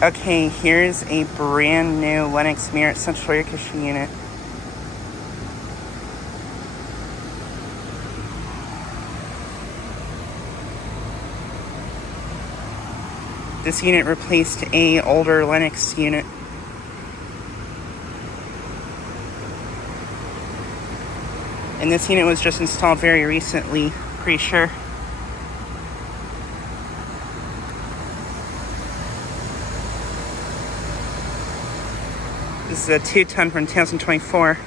Okay, here's a brand new Lennox Merits central air conditioning unit. This unit replaced an older Lennox unit. And this unit was just installed very recently, pretty sure. This is a 2-ton from 2024.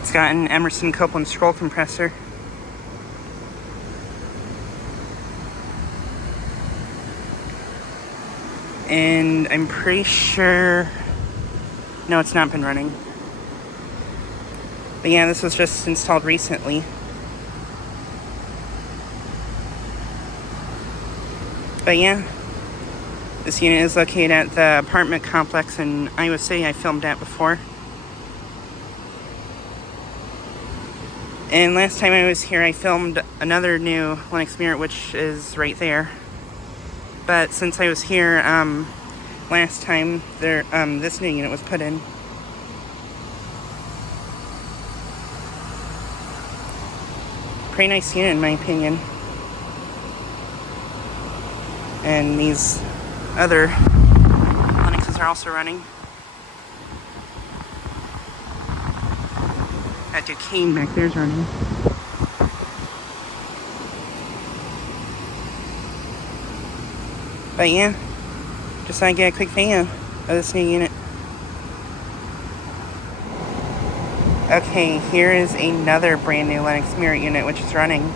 It's got an Emerson Copeland scroll compressor. And I'm pretty sure... No, it's not been running. But yeah, this was just installed recently. But yeah, this unit is located at the apartment complex in Iowa City I filmed at before. And last time I was here, I filmed another new Lennox Merit, which is right there. But since I was here last time, this new unit was put in. Pretty nice unit in my opinion. And these other Lennoxes are also running. That Duquesne back there's running. But yeah, just thought I'd get a quick video of this new unit. Okay, here is another brand new Lennox Merit unit which is running.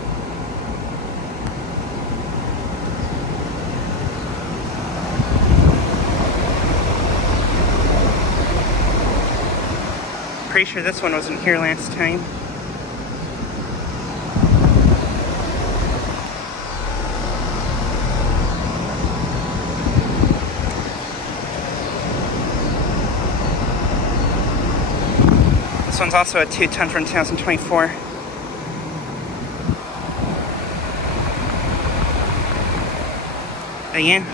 Pretty sure this one wasn't here last time. This one's also a 2-ton from 2024. But yeah.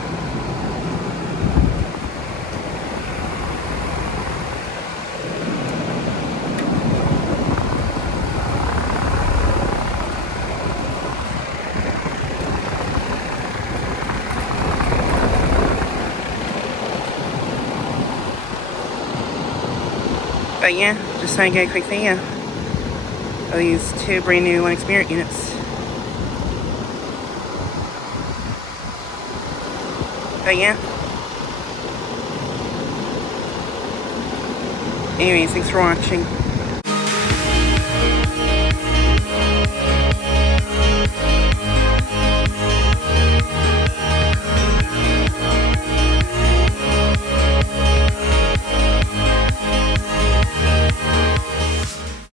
But yeah, just trying to get a quick video of these two brand new Lennox Merit units. But yeah. Anyways, thanks for watching.